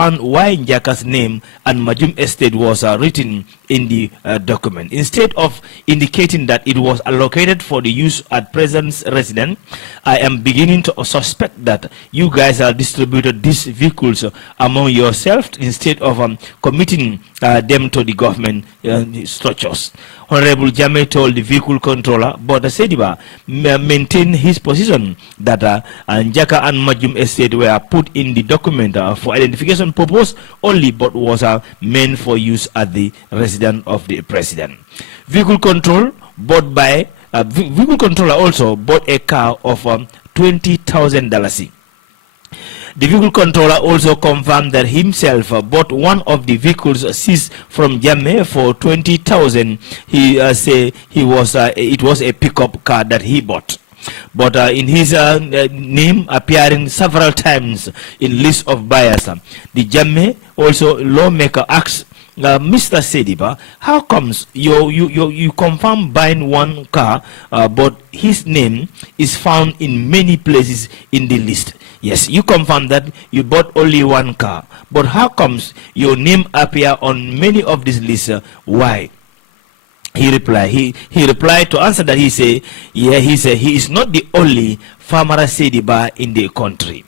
and why Njaka's name and Majum Estate was written in the document. Instead of indicating that it was allocated for the use at President's residence, I am beginning to suspect that you guys have distributed these vehicles among yourselves instead of committing them to the government structures. Honorable Jame told the vehicle controller, but Sediba maintained his position that Njaka and Majum Estate were put in the document for identification purpose only, but was meant for use at the residence of the president. Vehicle control bought by vehicle controller also bought a car of $20,000. The vehicle controller also confirmed that himself bought one of the vehicles seized from Jammeh for $20,000. He said it was a pickup car that he bought. But in his name appearing several times in list of buyers, the Jammeh also lawmaker asked Mr. Sediba, how comes you confirm buying one car, but his name is found in many places in the list? Yes, you confirm that you bought only one car, but how comes your name appear on many of these lists? Why? He replied. He replied to answer that he said, yeah, he is not the only farmer Sediba in the country.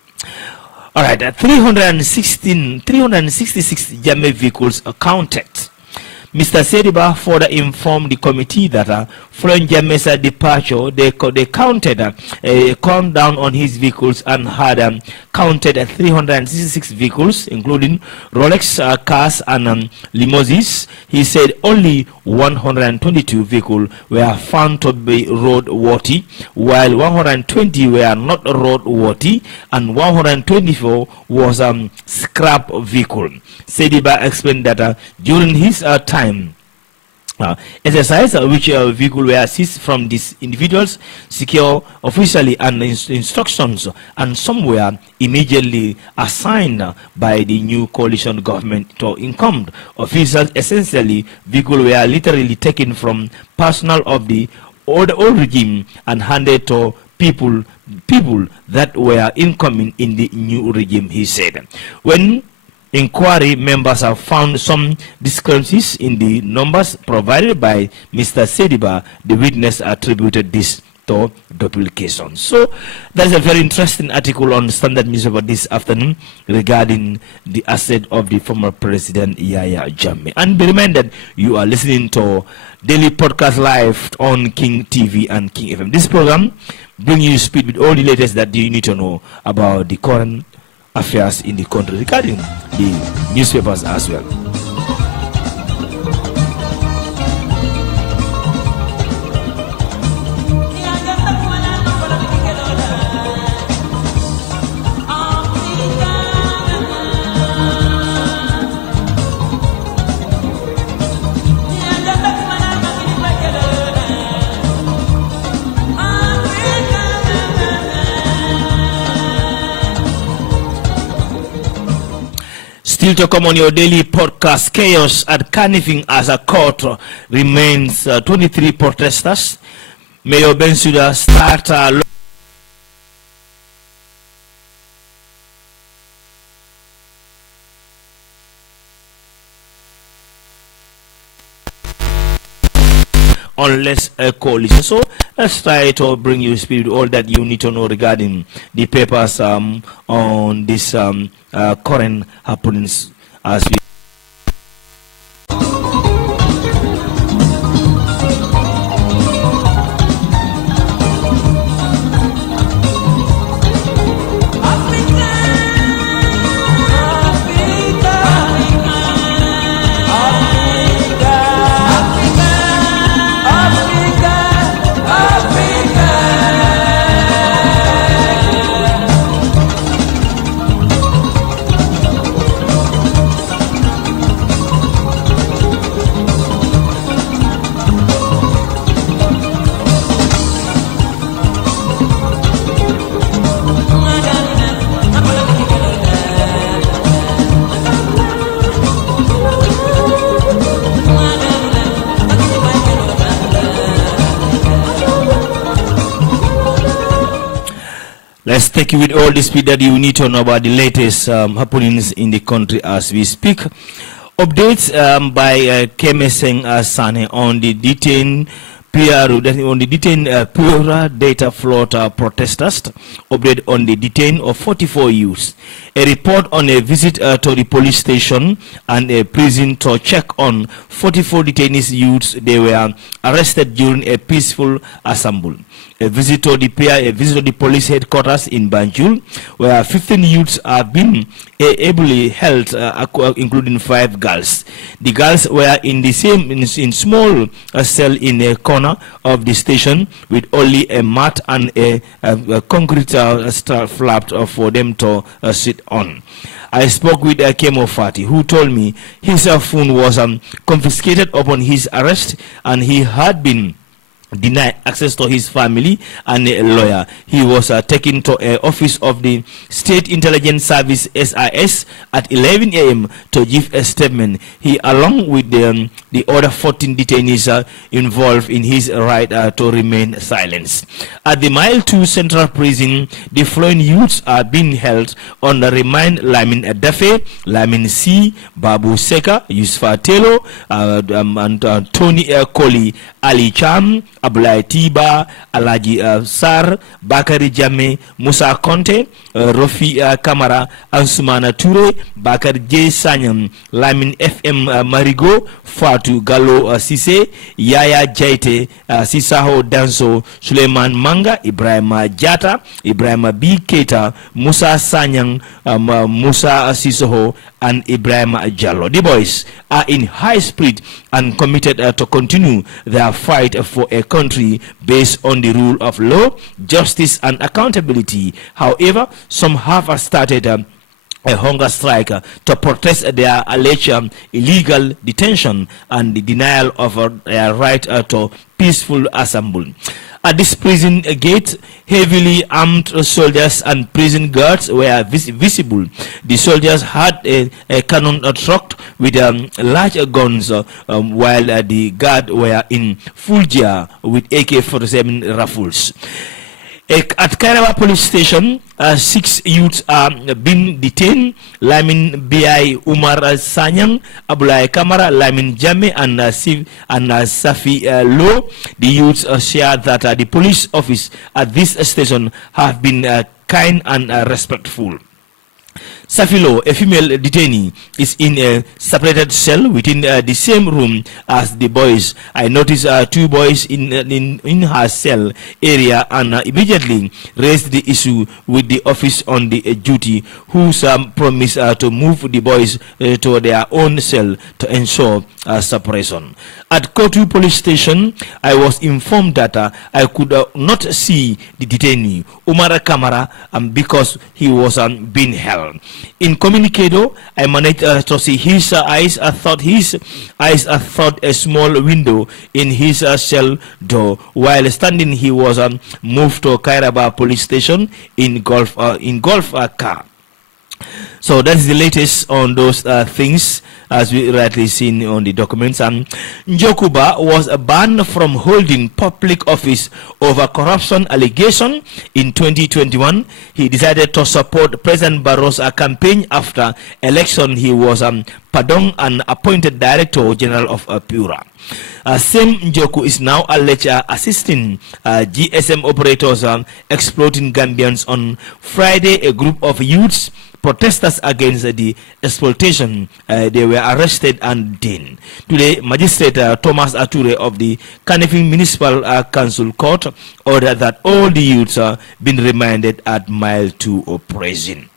All right, 366 Jammeh vehicles are counted. Mr. Sediba further informed the committee that following Jammeh's departure, they counted a countdown on his vehicles and had counted 366 vehicles, including Rolex cars and limousines. He said only 122 vehicles were found to be roadworthy, while 120 were not roadworthy, and 124 was scrap vehicle. Sediba explained that during his time exercise, which vehicle were seized from these individuals, secure officially and instructions, and some were immediately assigned by the new coalition government to incumbent officials. Essentially, vehicles were literally taken from personnel of the old regime and handed to people that were incoming in the new regime, he said. When inquiry members have found some discrepancies in the numbers provided by Mr. Sediba, the witness attributed this to duplication. So that's a very interesting article on Standard Newspaper this afternoon regarding the asset of the former president Yahya Jammeh. And be reminded, you are listening to Daily Podcast Live on King TV and King FM. This program brings you speed with all the latest that you need to know about the current affairs in the country regarding the newspapers as well. Still to come on your daily podcast, chaos at Kanifing as a court remains 23 protesters. Mayor Bensouda start unless a coalition. So let's try to bring you speed all that you need to know regarding the papers on this current happenings as we Let's take you with all the speed that you need to know about the latest happenings in the country as we speak. Updates by Kemeseng Sane on the detained Pura data float protesters. Update on the detain of 44 youths. A report on a visit to the police station and a prison to check on 44 detainees youths. They were arrested during a peaceful assembly. A visit to the police headquarters in Banjul, where 15 youths have been ably held, including 5 girls. The girls were in the same in small cell in a corner of the station with only a mat and a concrete flap for them to sit on. I spoke with Kemo Fati, who told me his phone was confiscated upon his arrest and he had been denied access to his family and a lawyer. He was taken to an office of the State Intelligence Service SIS at 11 a.m. to give a statement. He, along with the other 14 detainees involved in his right to remain silent. At the Mile 2 Central Prison, the following youths are being held on the remand: Lamin Dafe, Lamin C, Babu Seka, Yusfa Telo, and Tony Koli, Ali Cham, Abulai Tiba, ALHAGIE Sar, Bakari Jame, Musa Conte, Rofi Kamara, Ansumana Ture, Bakar J Sanyam, Lamin FM Marigo, Fatu Gallo Sise, Yaya Jaite, Sisaho Danso, Suleiman Manga, Ibrahim Jata, Ibrahim B Keita, Musa Sanyang, Musa Sisoho, and Ibrahim Jallo. The boys are in high spirit and committed to continue their fight for a country based on the rule of law, justice, and accountability. However, some have started a hunger strike to protest their alleged illegal detention and the denial of their right to peaceful assembly. At this prison gate, heavily armed soldiers and prison guards were visible. The soldiers had a cannon truck with large guns, while the guards were in full gear with AK-47 rifles. At Kairawa police station, 6 youths are being detained: Lamin B.I. Umar Sanyang, Abulai Kamara, Lamin Jame, and Safi Lo. The youths share that the police office at this station have been kind and respectful. Safilo, a female detainee, is in a separated cell within the same room as the boys. I noticed 2 boys in her cell area and immediately raised the issue with the office on the duty, who promised to move the boys to their own cell to ensure separation. At Kotu police station, I was informed that I could not see the detainee, Umar Kamara, because he was being held. In Communicado, I managed to see his eyes. I thought his eyes thought a small window in his cell door. While standing, he was moved to Kairaba police station in golf car. So that's the latest on those things, as we rightly seen on the documents. Njokuba was banned from holding public office over corruption allegation in 2021. He decided to support President Barros's campaign after election. He was pardoned and appointed Director General of Pura. Same Njoku is now alleged assisting GSM operators exploiting Gambians. On Friday, a group of youths, protesters against the exploitation, they were arrested and detained. Today, Magistrate Thomas Ature of the Kanifing Municipal Council Court ordered that all the youths been remanded at Mile 2 prison.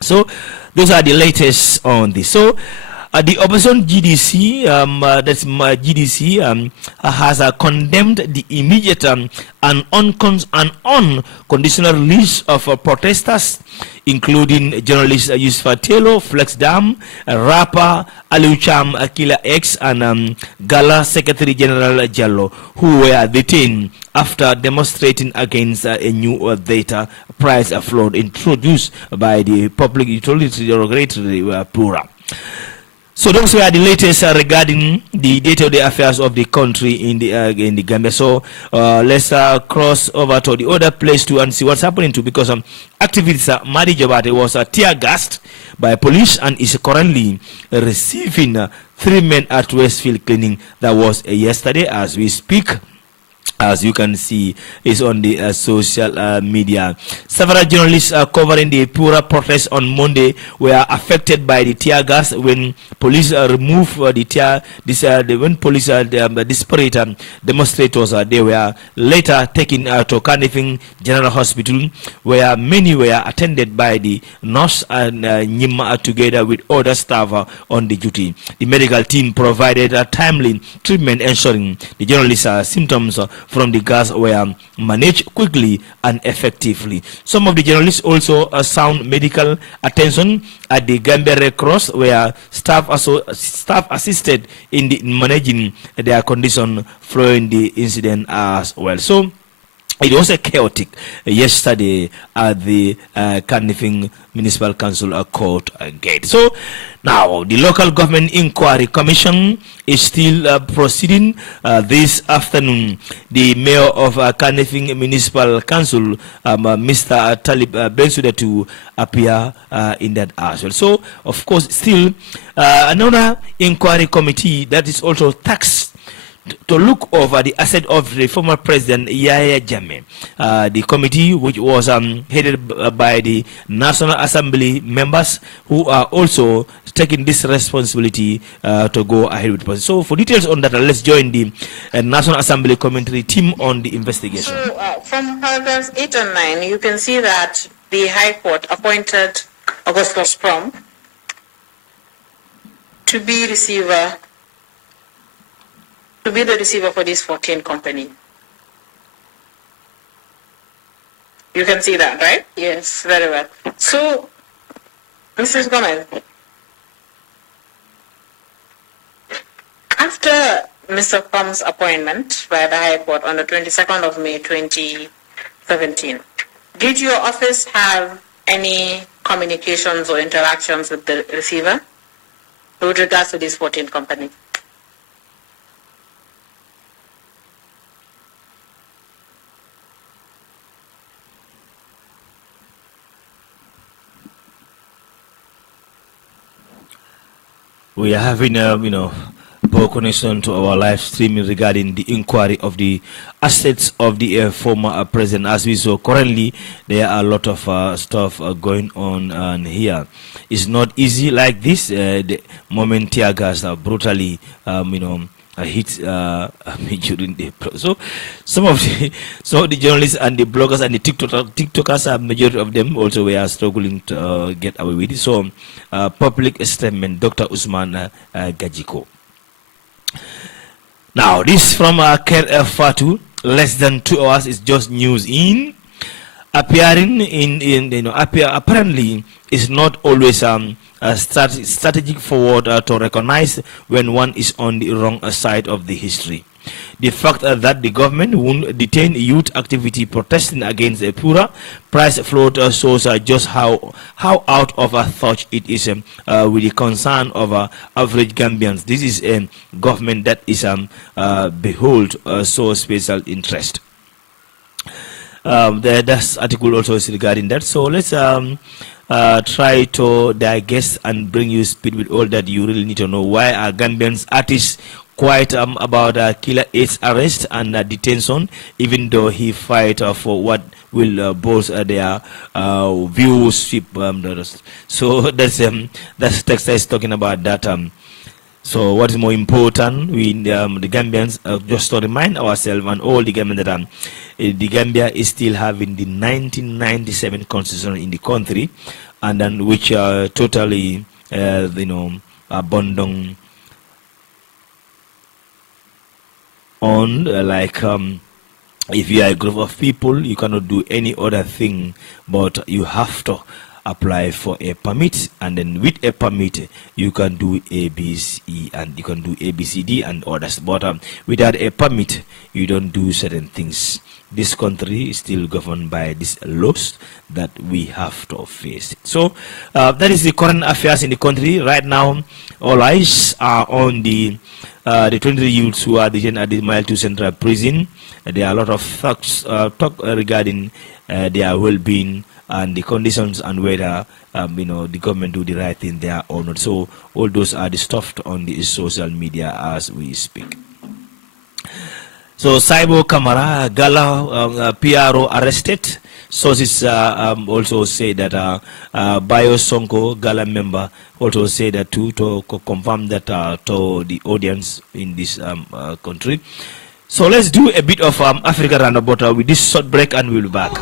So, those are the latest on this. So, the opposition GDC, has condemned the immediate and unconditional release of protesters, including journalist Yusfa Telo, Flex Dam, rapper Alucham Akila X, and Gala Secretary General Jallo, who were detained after demonstrating against a new data price floor introduced by the Public Utility Regulatory Pura. So So those were the latest regarding the day-to-day affairs of the country in the Gambia. So let's cross over to the other place too and see what's happening too, because activist Madi Jabate was tear gassed by police and is currently receiving 3 men at Westfield cleaning. That was yesterday. As we speak, as you can see, is on the social media. Several journalists covering the Pura protest on Monday were affected by the tear gas when police removed the tear. When police the disparate demonstrators they were later taken to Kanifing General Hospital, where many were attended by the nurse and Nyima together with other staff on the duty. The medical team provided timely treatment, ensuring the journalists' symptoms from the gas were managed quickly and effectively. Some of the journalists also sought medical attention at the Gambia Red Cross, where staff assisted in managing their condition following the incident as well. So it was a chaotic yesterday at the Kanifing Municipal Council Court gate. So now the local government inquiry commission is still proceeding this afternoon. The mayor of Kanifing Municipal Council, Mr. Talib Bensuda, to appear in that as well. So of course still another inquiry committee that is also taxed to look over the asset of the former president Yahya Jammeh. The committee, which was headed by the National Assembly members, who are also taking this responsibility to go ahead with it. So for details on that, let's join the National Assembly commentary team on the investigation. So from paragraphs 8 and 9, you can see that the High Court appointed Augustus Prom to be the receiver for this 14 company. You can see that, right? Yes, very well. So, Mrs. Gomez, after Mr. Prom's appointment by the High Court on the 22nd of May 2017, did your office have any communications or interactions with the receiver with regards to this 14 company? We are having poor connection to our live streaming regarding the inquiry of the assets of the former president. As we saw currently, there are a lot of stuff going on here. It's not easy like this. The moment tear gas brutally hit during the so some of the journalists and the bloggers and the TikTokers, majority of them also were struggling to get away with it. So public statement, Dr. Usman Gajiko. Now this from Ker Fatu, less than 2 hours is just news in. Appearing apparently is not always strategic forward to recognize when one is on the wrong side of the history. The fact that the government won't detain youth activity protesting against a Pura price float shows just how out of a thought it is with the concern of average Gambians. This is a government that is behold so special interest. That article also is regarding that. So let's try to digest and bring you speed with all that you really need to know. Why are Gambians artists quiet about Killer 8's arrest and detention, even though he fight for what will boost their viewership? So that's text is talking about that. So what is more important, we the Gambians, just to remind ourselves and all the Gambians that the Gambia is still having the 1997 constitution in the country, and then which totally abandoned on like if you are a group of people, you cannot do any other thing, but you have to apply for a permit, and then with a permit you can do ABC and you can do ABCD and others. But without a permit, you don't do certain things. This country is still governed by these laws that we have to face. So that is the current affairs in the country right now. All eyes are on the 20 youths who are detained at the Mile 2 Central Prison. There are a lot of facts talk regarding their well-being and the conditions and whether the government do the right thing there or not. So all those are the stuff on the social media as we speak. So Saibo Kamara, Gala PRO arrested. Sources also say that Bayo Sonko, Gala member, also say that too, to confirm that to the audience in this country. So let's do a bit of Africa roundabout with this short break and we'll be back.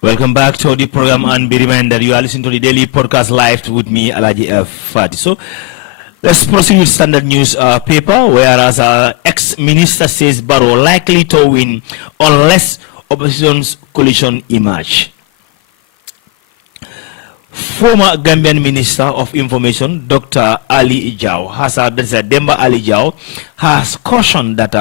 Welcome back to the program, and be reminded you are listening to the daily podcast live with me, ALHAGIE Fati. So let's proceed with standard news paper, whereas ex-minister says Barrow likely to win unless opposition's coalition emerge. Former Gambian Minister of Information, Dr. Ali Jao, Demba Ali Jao, has cautioned that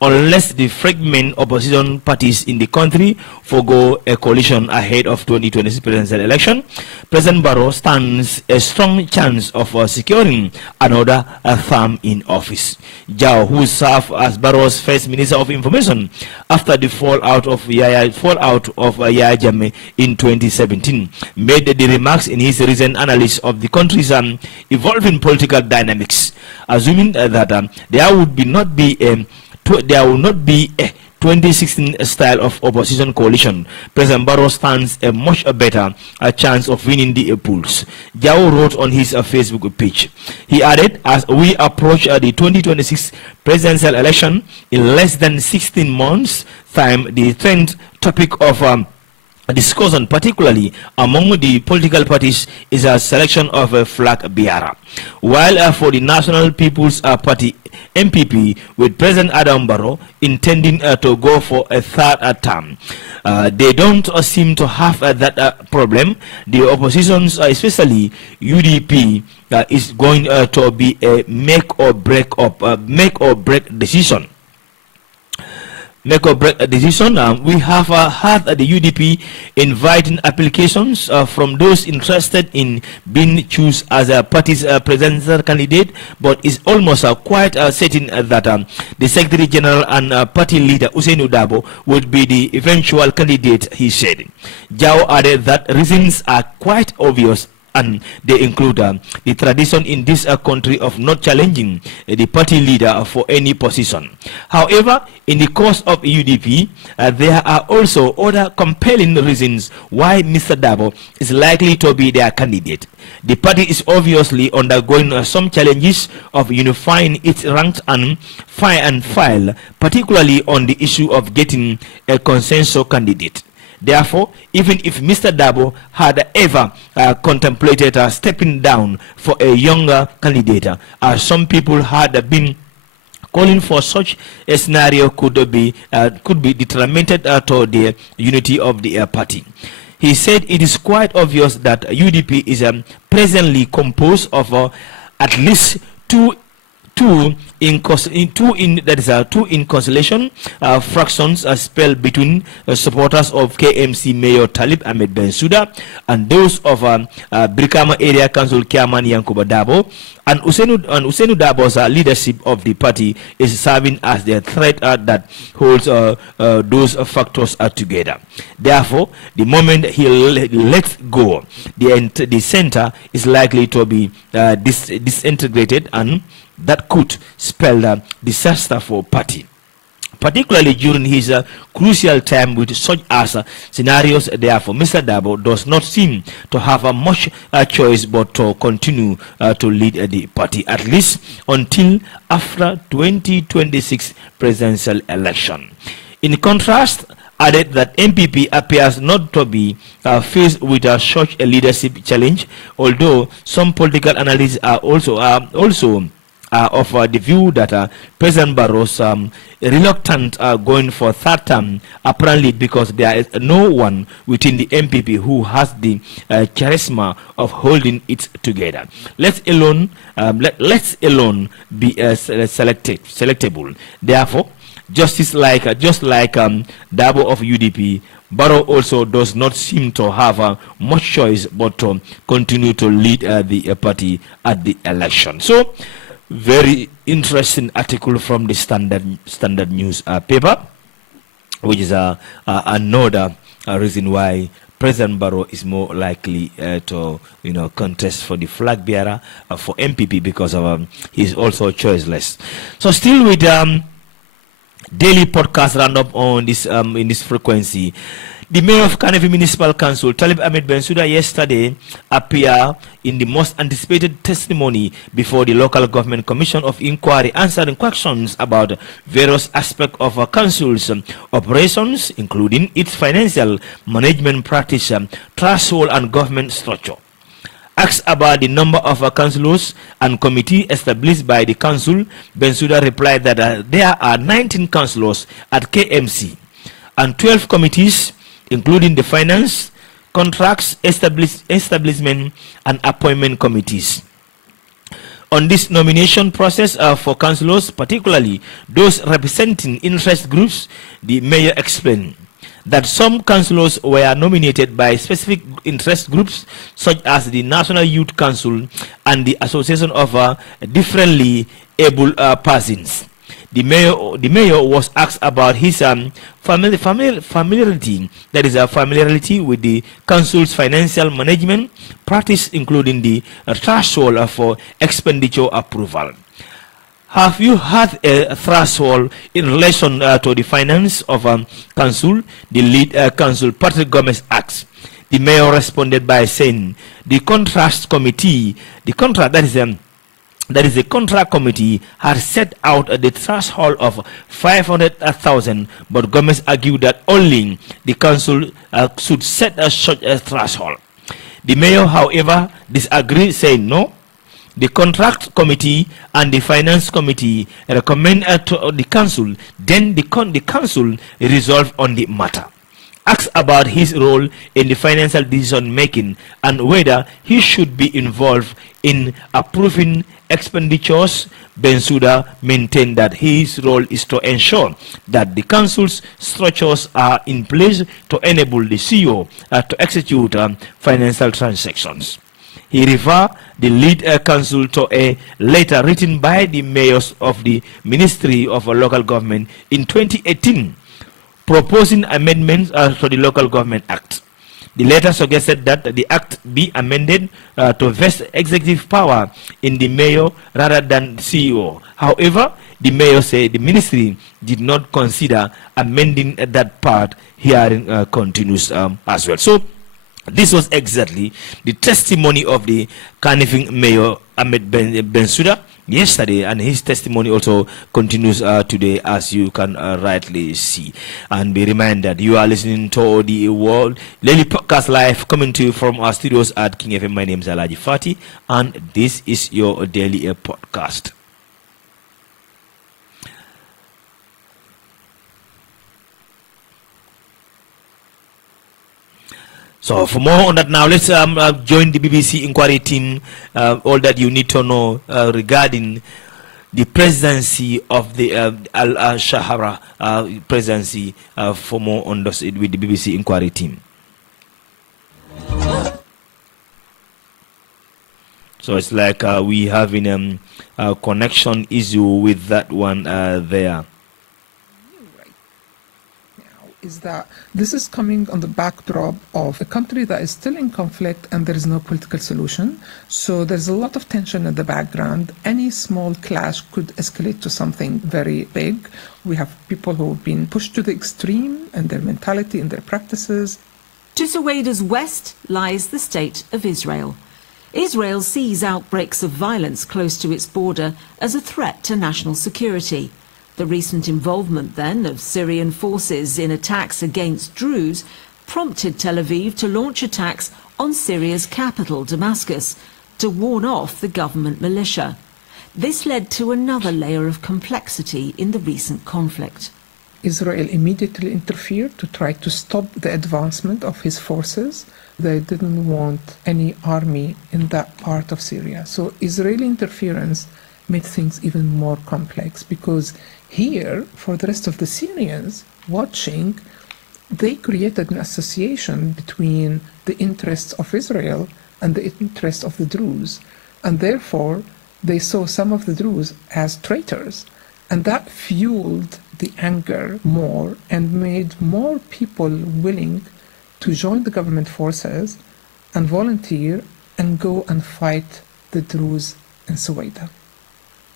unless the fragment opposition parties in the country forgo a coalition ahead of 2026 presidential election, President Barrow stands a strong chance of securing another term in office. Jao, who served as Barrow's first Minister of Information after the fallout of Yahya Jammeh in 2017, made the remarks in his recent analysis of the country's evolving political dynamics, assuming that there will not be a 2016 style of opposition coalition. President Barrow stands a much better chance of winning the polls. Jao wrote on his Facebook page. He added, as we approach the 2026 presidential election in less than 16 months' time, the trend topic of discussion, particularly among the political parties, is a selection of a flag bearer. While for the National People's Party MPP, with President Adam Barrow intending to go for a third term, they don't seem to have that problem. The oppositions, especially UDP, is going to be a make or break decision. We have had the UDP inviting applications from those interested in being chosen as a party's presidential candidate, but it's almost quite certain that the Secretary General and party leader Usainu Dabo would be the eventual candidate, he said. Jao added that reasons are quite obvious, and they include the tradition in this country of not challenging the party leader for any position. However, in the course of UDP, there are also other compelling reasons why Mr. Dabo is likely to be their candidate. The party is obviously undergoing some challenges of unifying its ranks and file, particularly on the issue of getting a consensus candidate. Therefore, even if Mr. Dabo had ever contemplated stepping down for a younger candidate, as some people had been calling for such a scenario could be detrimental to the unity of the party. He said it is quite obvious that UDP is presently composed of at least two inconsolation fractions spelled between supporters of KMC Mayor Talib Ahmed Bensouda and those of Brikama Area Council Chairman Yankuba Dabo, and Usainu Dabo's leadership of the party is serving as the thread that holds those factors together. Therefore, the moment he lets go, the center is likely to be disintegrated, and that could spell disaster for party, particularly during his crucial time with such as scenarios. Therefore, Mr. Dabo does not seem to have much choice but to continue to lead the party, at least until after 2026 presidential election. In contrast, added that MPP appears not to be faced with such a leadership challenge, although some political analysts are also of the view that President Barro's reluctant going for third term, apparently because there is no one within the MPP who has the charisma of holding it together. Let's alone be selectable. Therefore, just like Dabo of UDP, Barrow also does not seem to have much choice but to continue to lead the party at the election. So, very interesting article from the Standard News paper, which is another reason why President Barrow is more likely to contest for the flag bearer for MPP, because of he's also choiceless. So still with daily podcast roundup on this in this frequency. The mayor of Kanifing Municipal Council, Talib Ahmed Bensouda, yesterday appeared in the most anticipated testimony before the Local Government Commission of Inquiry, answering questions about various aspects of a council's operations, including its financial management practice, threshold, and government structure. Asked about the number of councillors and committees established by the council, Bensouda replied that there are 19 councillors at KMC and 12 committees, including the finance, contracts, establishment, and appointment committees. On this nomination process for councillors, particularly those representing interest groups, the mayor explained that some councillors were nominated by specific interest groups, such as the National Youth Council and the Association of Differently Able Persons. The mayor was asked about his familiarity, that is familiarity with the council's financial management practice, including the threshold for expenditure approval. Have you had a threshold in relation to the finance of council? The lead council, Patrick Gomez, asked. The mayor responded by saying the contract committee, that is the contract committee, had set out the threshold of 500,000, but Gomez argued that only the council should set such a threshold. The mayor, however, disagreed, saying no. The contract committee and the finance committee recommend to the council, then the council resolve on the matter. Asked about his role in the financial decision making and whether he should be involved in approving expenditures, Bensouda maintained that his role is to ensure that the council's structures are in place to enable the CEO to execute financial transactions. He referred the lead council to a letter written by the mayors of the Ministry of Local Government in 2018, proposing amendments to the Local Government Act. The letter suggested that the act be amended to vest executive power in the mayor rather than CEO. However, the mayor said the ministry did not consider amending that part. Hearing continues as well. So this was exactly the testimony of the Kanifing Mayor Ahmed Bensouda yesterday, and his testimony also continues today, as you can rightly see. And be reminded, you are listening to the World Daily Podcast Live, coming to you from our studios at King FM. My name is ALHAGIE Fati, and this is your daily podcast. So for more on that now, let's join the BBC inquiry team, all that you need to know regarding the presidency of the Al-Shahara presidency. For more on this with the BBC inquiry team. So it's like we having a connection issue with that one there. Is that this is coming on the backdrop of a country that is still in conflict and there is no political solution. So there's a lot of tension in the background. Any small clash could escalate to something very big. We have people who have been pushed to the extreme in their mentality and their practices. To Suwaida's west lies the state of Israel. Israel sees outbreaks of violence close to its border as a threat to national security. The recent involvement, then, of Syrian forces in attacks against Druze prompted Tel Aviv to launch attacks on Syria's capital, Damascus, to warn off the government militia. This led to another layer of complexity in the recent conflict. Israel immediately interfered to try to stop the advancement of his forces. They didn't want any army in that part of Syria. So Israeli interference made things even more complex, because here, for the rest of the Syrians watching, they created an association between the interests of Israel and the interests of the Druze. And therefore, they saw some of the Druze as traitors. And that fueled the anger more and made more people willing to join the government forces and volunteer and go and fight the Druze in Suwaida.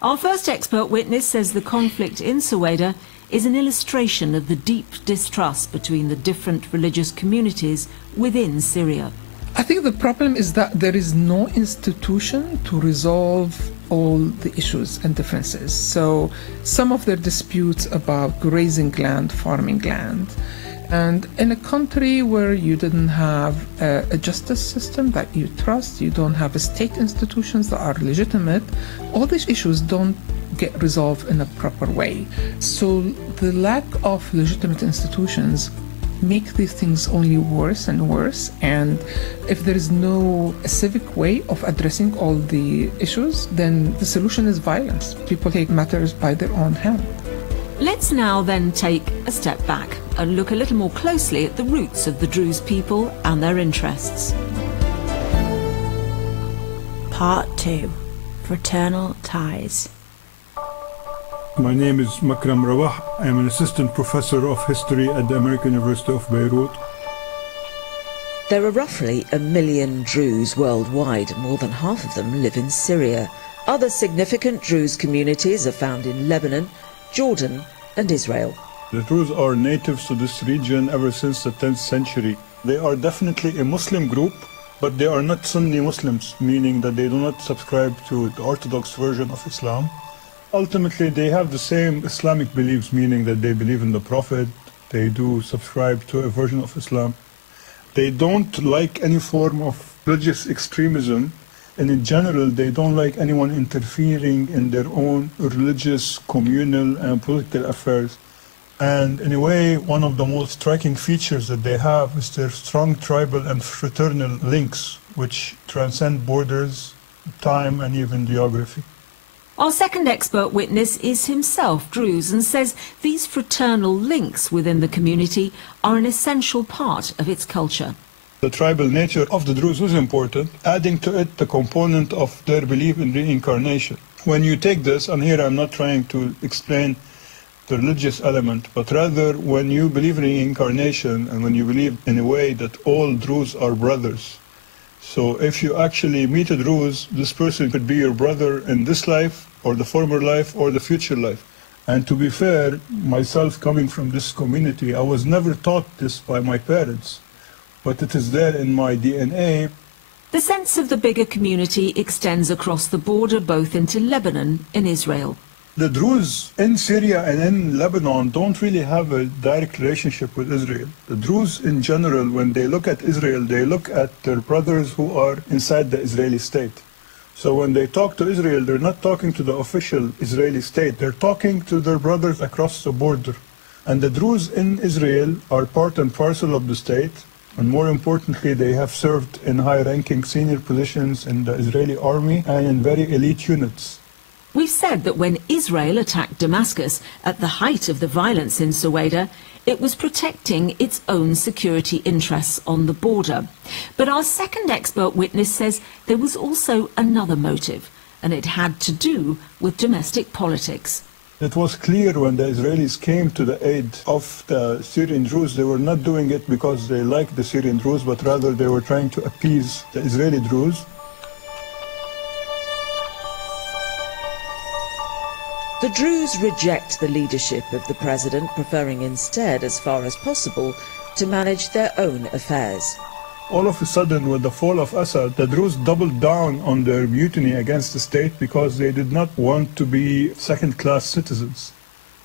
Our first expert witness says the conflict in Suwaida is an illustration of the deep distrust between the different religious communities within Syria. I think the problem is that there is no institution to resolve all the issues and differences. So some of their disputes about grazing land, farming land, and in a country where you didn't have a justice system that you trust, you don't have state institutions that are legitimate, all these issues don't get resolved in a proper way. So the lack of legitimate institutions make these things only worse and worse. And if there is no civic way of addressing all the issues, then the solution is violence. People take matters by their own hand. Let's now then take a step back and look a little more closely at the roots of the Druze people and their interests. Part 2. Fraternal Ties. My name is Makram Rawah. I am an assistant professor of history at the American University of Beirut. There are roughly 1 million Druze worldwide, and more than half of them live in Syria. Other significant Druze communities are found in Lebanon, Jordan and Israel. The Druze are natives to this region ever since the 10th century. They are definitely a Muslim group, but they are not Sunni Muslims, meaning that they do not subscribe to the Orthodox version of Islam. Ultimately, they have the same Islamic beliefs, meaning that they believe in the Prophet, they do subscribe to a version of Islam. They don't like any form of religious extremism, and in general, they don't like anyone interfering in their own religious, communal, and political affairs. And in a way, one of the most striking features that they have is their strong tribal and fraternal links, which transcend borders, time, and even geography. Our second expert witness is himself Druze and says these fraternal links within the community are an essential part of its culture. The tribal nature of the Druze is important, adding to it the component of their belief in reincarnation. When you take this, and here I'm not trying to explain the religious element, but rather when you believe in reincarnation and when you believe in a way that all Druze are brothers. So if you actually meet a Druze, this person could be your brother in this life, or the former life, or the future life. And to be fair, myself coming from this community, I was never taught this by my parents, but it is there in my DNA. The sense of the bigger community extends across the border both into Lebanon and Israel. The Druze in Syria and in Lebanon don't really have a direct relationship with Israel. The Druze in general, when they look at Israel, they look at their brothers who are inside the Israeli state. So when they talk to Israel, they're not talking to the official Israeli state, they're talking to their brothers across the border. And the Druze in Israel are part and parcel of the state. And more importantly, they have served in high-ranking senior positions in the Israeli army and in very elite units. We've said that when Israel attacked Damascus at the height of the violence in Suwaida, it was protecting its own security interests on the border. But our second expert witness says there was also another motive, and it had to do with domestic politics. It was clear when the Israelis came to the aid of the Syrian Druze, they were not doing it because they liked the Syrian Druze, but rather they were trying to appease the Israeli Druze. The Druze reject the leadership of the president, preferring instead, as far as possible, to manage their own affairs. All of a sudden, with the fall of Assad, the Druze doubled down on their mutiny against the state because they did not want to be second-class citizens.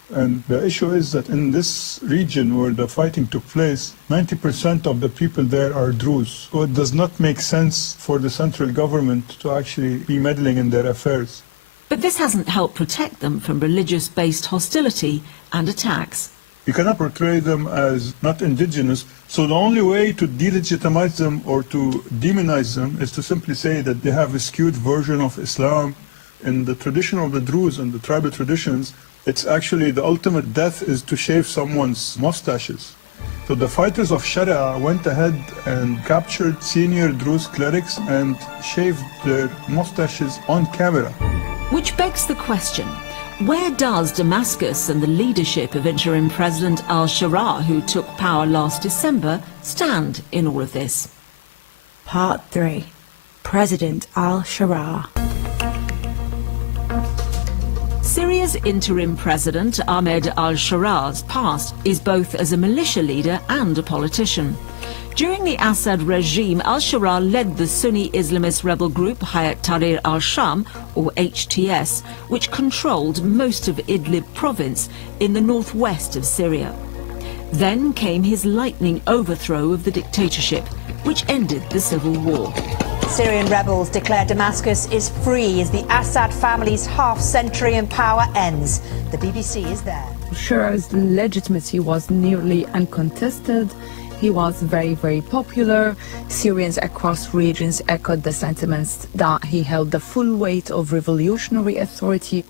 And the issue is that in this region where the fighting took place, 90% of the people there are Druze. So it does not make sense for the central government to actually be meddling in their affairs. But this hasn't helped protect them from religious-based hostility and attacks. You cannot portray them as not indigenous, so the only way to delegitimize them or to demonize them is to simply say that they have a skewed version of Islam. In the tradition of the Druze and the tribal traditions, it's actually the ultimate death is to shave someone's mustaches. So the fighters of Sharia went ahead and captured senior Druze clerics and shaved their mustaches on camera. Which begs the question, where does Damascus and the leadership of interim President al-Shara, who took power last December, stand in all of this? Part 3. President al-Shara. Syria's interim president, Ahmed al-Shara's past is both as a militia leader and a politician. During the Assad regime, al-Shara led the Sunni Islamist rebel group Hayat Tahrir al-Sham, or HTS, which controlled most of Idlib province in the northwest of Syria. Then came his lightning overthrow of the dictatorship, which ended the civil war. Syrian rebels declare Damascus is free as the Assad family's half-century in power ends. The BBC is there. Shara's legitimacy was nearly uncontested. He was very, very popular. Syrians across regions echoed the sentiments that he held the full weight of revolutionary authority.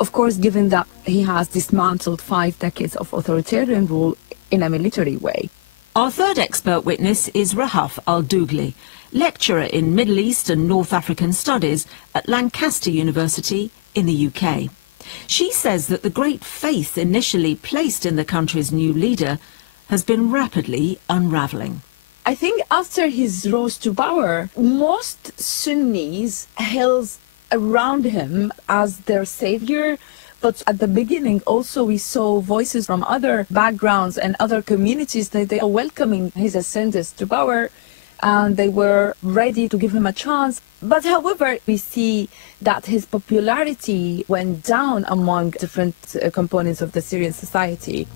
Of course, given that he has dismantled 5 decades of authoritarian rule in a military way. Our third expert witness is Rahaf Al-Dougli, lecturer in Middle East and North African Studies at Lancaster University in the UK. She says that the great faith initially placed in the country's new leader has been rapidly unravelling. I think after his rose to power, most Sunnis held around him as their savior. But at the beginning also we saw voices from other backgrounds and other communities that they are welcoming his ascendance to power and they were ready to give him a chance. But however, we see that his popularity went down among different components of the Syrian society.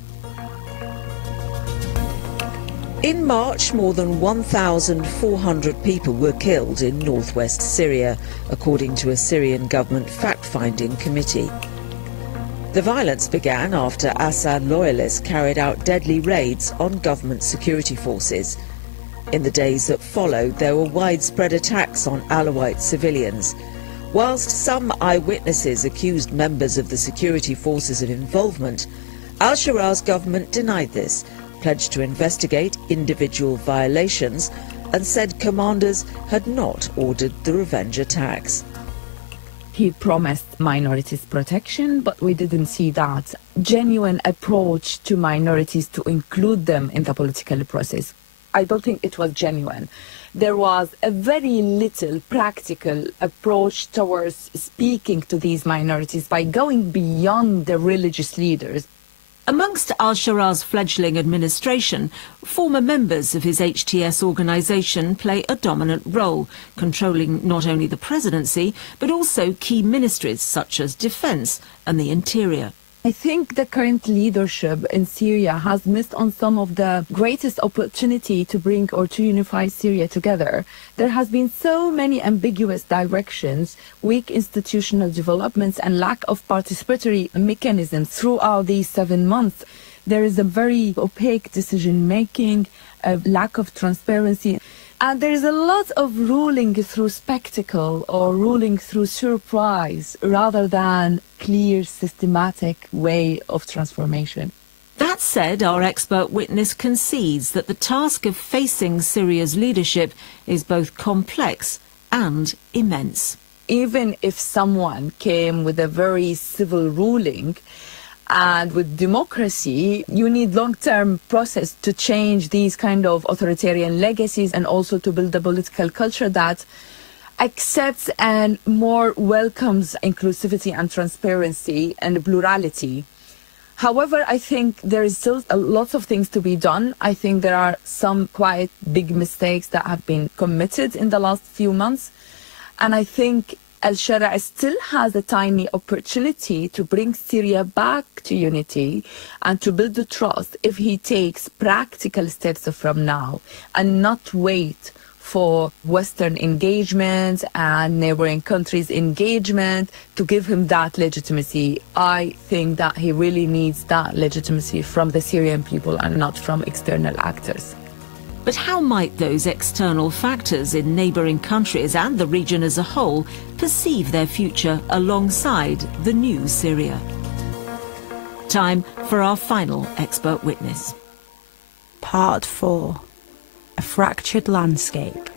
In March, more than 1,400 people were killed in northwest Syria, according to a Syrian government fact-finding committee. The violence began after Assad loyalists carried out deadly raids on government security forces. In the days that followed, there were widespread attacks on Alawite civilians. Whilst some eyewitnesses accused members of the security forces of involvement, al-Shara's government denied this, pledged to investigate individual violations, and said commanders had not ordered the revenge attacks. He promised minorities protection, but we didn't see that genuine approach to minorities to include them in the political process. I don't think it was genuine. There was a very little practical approach towards speaking to these minorities by going beyond the religious leaders. Amongst al-Shara's fledgling administration, former members of his HTS organisation play a dominant role, controlling not only the presidency, but also key ministries such as defence and the interior. I think the current leadership in Syria has missed on some of the greatest opportunity to bring or to unify Syria together. There has been so many ambiguous directions, weak institutional developments and lack of participatory mechanisms throughout these 7 months There is a very opaque decision-making, a lack of transparency. And there is a lot of ruling through spectacle or ruling through surprise rather than clear, systematic way of transformation. That said, our expert witness concedes that the task of facing Syria's leadership is both complex and immense. Even if someone came with a very civil ruling and with democracy, you need long-term process to change these kind of authoritarian legacies and also to build a political culture that accepts and more welcomes inclusivity and transparency and plurality. However, I think there is still a lot of things to be done. I think there are some quite big mistakes that have been committed in the last few months. And I think Al-Shara still has a tiny opportunity to bring Syria back to unity and to build the trust if he takes practical steps from now and not wait for Western engagement and neighboring countries' engagement to give him that legitimacy. I think that he really needs that legitimacy from the Syrian people and not from external actors. But how might those external factors in neighbouring countries and the region as a whole perceive their future alongside the new Syria? Time for our final expert witness. Part 4. A fractured landscape.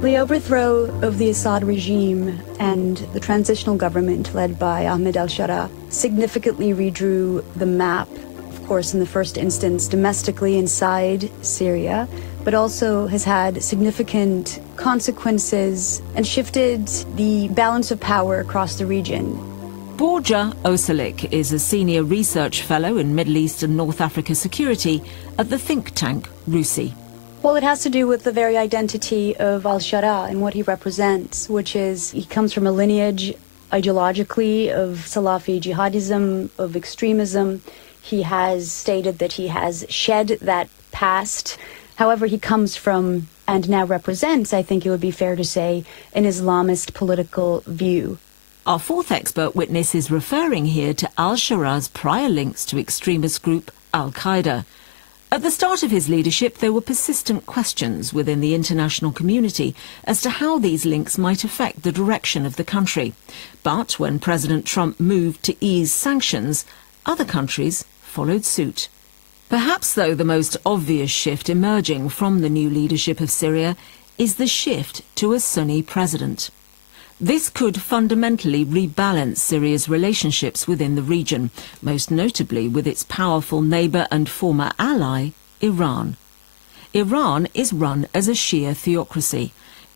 The overthrow of the Assad regime and the transitional government led by Ahmed al-Shara significantly redrew the map, of course, in the first instance, domestically inside Syria, but also has had significant consequences and shifted the balance of power across the region. Borja Osalik is a senior research fellow in Middle East and North Africa security at the think tank RUSI. Well, it has to do with the very identity of al-Shara and what he represents, which is he comes from a lineage ideologically of Salafi jihadism, of extremism. He has stated that he has shed that past. However, he comes from and now represents, I think it would be fair to say, an Islamist political view. Our fourth expert witness is referring here to al-Shara's prior links to extremist group Al-Qaeda. At the start of his leadership, there were persistent questions within the international community as to how these links might affect the direction of the country. But when President Trump moved to ease sanctions, other countries followed suit. Perhaps, though, the most obvious shift emerging from the new leadership of Syria is the shift to a Sunni president. This could fundamentally rebalance Syria's relationships within the region, most notably with its powerful neighbour and former ally, Iran. Iran is run as a Shia theocracy.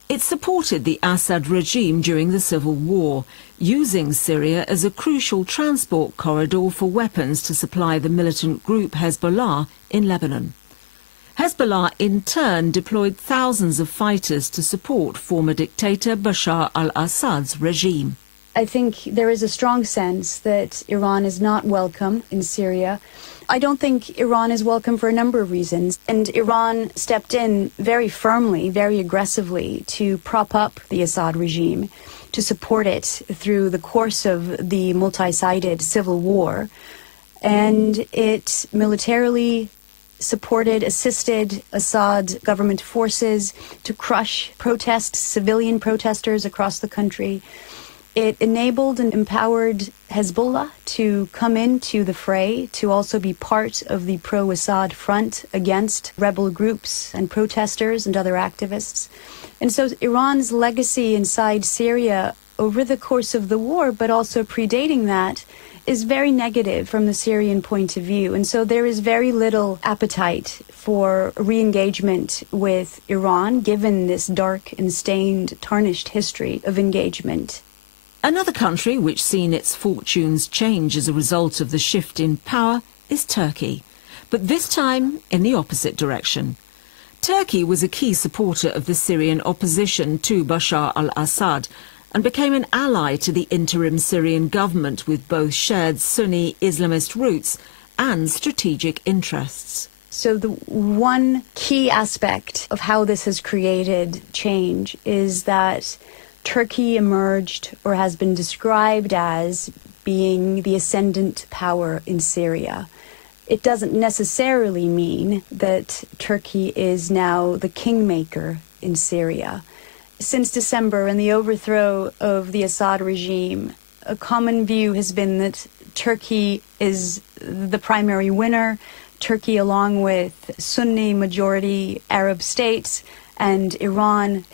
It supported the Assad regime during the civil war, using Syria as a crucial transport corridor for weapons to supply the militant group Hezbollah in Lebanon. Hezbollah in turn deployed thousands of fighters to support former dictator Bashar al-Assad's regime. I think there is a strong sense that Iran is not welcome in Syria. I don't think Iran is welcome for a number of reasons. And Iran stepped in very firmly, very aggressively to prop up the Assad regime, to support it through the course of the multi-sided civil war. And it militarily supported, assisted Assad government forces to crush protests, civilian protesters across the country. It enabled and empowered Hezbollah to come into the fray, to also be part of the pro-Assad front against rebel groups and protesters and other activists. And so Iran's legacy inside Syria over the course of the war, but also predating that, is very negative from the Syrian point of view. And so there is very little appetite for re-engagement with Iran, given this dark and stained, tarnished history of engagement. Another country which seen its fortunes change as a result of the shift in power is Turkey, but this time in the opposite direction. Turkey was a key supporter of the Syrian opposition to Bashar al-Assad and became an ally to the interim Syrian government with both shared Sunni Islamist roots and strategic interests. So the one key aspect of how this has created change is that Turkey emerged, or has been described as, being the ascendant power in Syria. It doesn't necessarily mean that Turkey is now the kingmaker in Syria. Since December and the overthrow of the Assad regime, a common view has been that Turkey is the primary winner. Turkey, along with Sunni majority Arab states and Iran,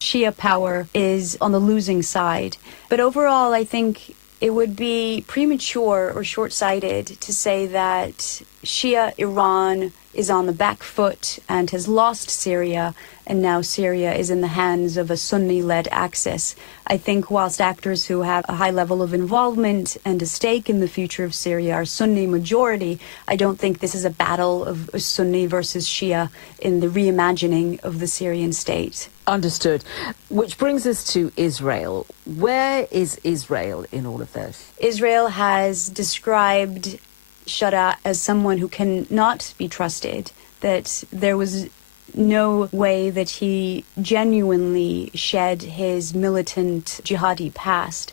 Shia power, is on the losing side. But overall, I think it would be premature or short-sighted to say that Shia Iran is on the back foot and has lost Syria, and now Syria is in the hands of a Sunni-led axis. I think whilst actors who have a high level of involvement and a stake in the future of Syria are Sunni majority, I don't think this is a battle of Sunni versus Shia in the reimagining of the Syrian state. Understood. Which brings us to Israel. Where is Israel in all of this? Israel has described Shara as someone who cannot be trusted, that there was no way that he genuinely shed his militant jihadi past.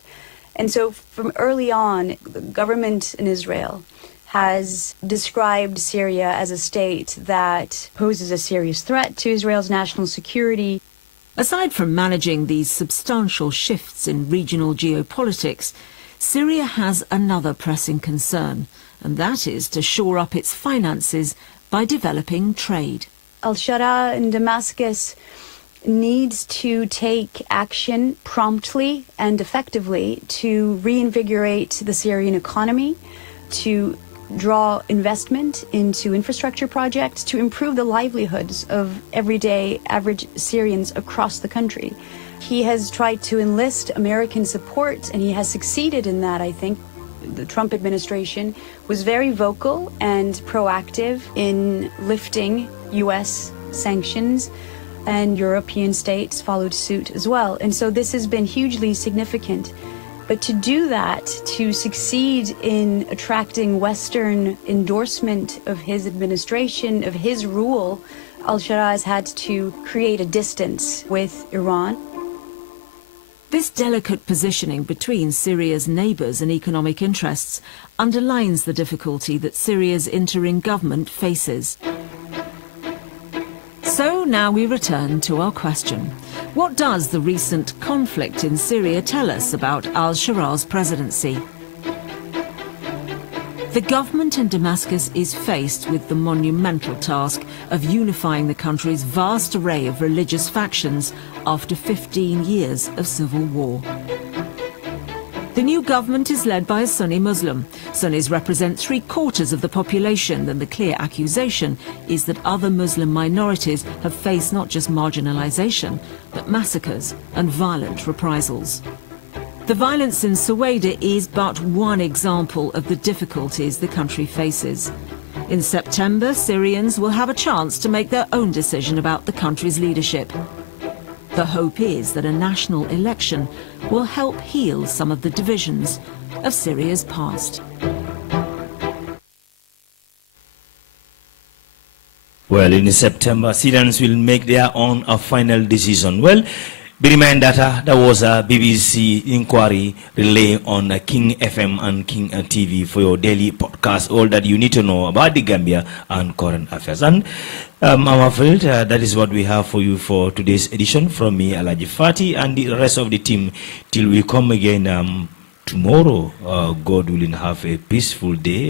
And so from early on, the government in Israel has described Syria as a state that poses a serious threat to Israel's national security. Aside from managing these substantial shifts in regional geopolitics, Syria has another pressing concern, and that is to shore up its finances by developing trade. Al-Shara in Damascus needs to take action promptly and effectively to reinvigorate the Syrian economy, to draw investment into infrastructure projects, to improve the livelihoods of everyday average Syrians across the country. He has tried to enlist American support, and he has succeeded in that, I think. The Trump administration was very vocal and proactive in lifting U.S. sanctions, and European states followed suit as well. And so this has been hugely significant. But to do that, to succeed in attracting Western endorsement of his administration, of his rule, al-Shara has had to create a distance with Iran. This delicate positioning between Syria's neighbours and economic interests underlines the difficulty that Syria's interim government faces. So now we return to our question. What does the recent conflict in Syria tell us about al-Shara's presidency? The government in Damascus is faced with the monumental task of unifying the country's vast array of religious factions after 15 years of civil war. The new government is led by a Sunni Muslim. Sunnis represent 3/4 of the population, and the clear accusation is that other Muslim minorities have faced not just marginalization, but massacres and violent reprisals. The violence in Suwaida is but one example of the difficulties the country faces. In September, Syrians will have a chance to make their own decision about the country's leadership. The hope is that a national election will help heal some of the divisions of Syria's past. Well, in September, Syrians will make their own final decision. Well, be reminded that there was a BBC inquiry relaying on King FM and King TV for your daily podcast, all that you need to know about the Gambia and current affairs. And I'm afraid that is what we have for you for today's edition. From me, ALHAGIE Fati, and the rest of the team, till we come again tomorrow. God willing, have a peaceful day.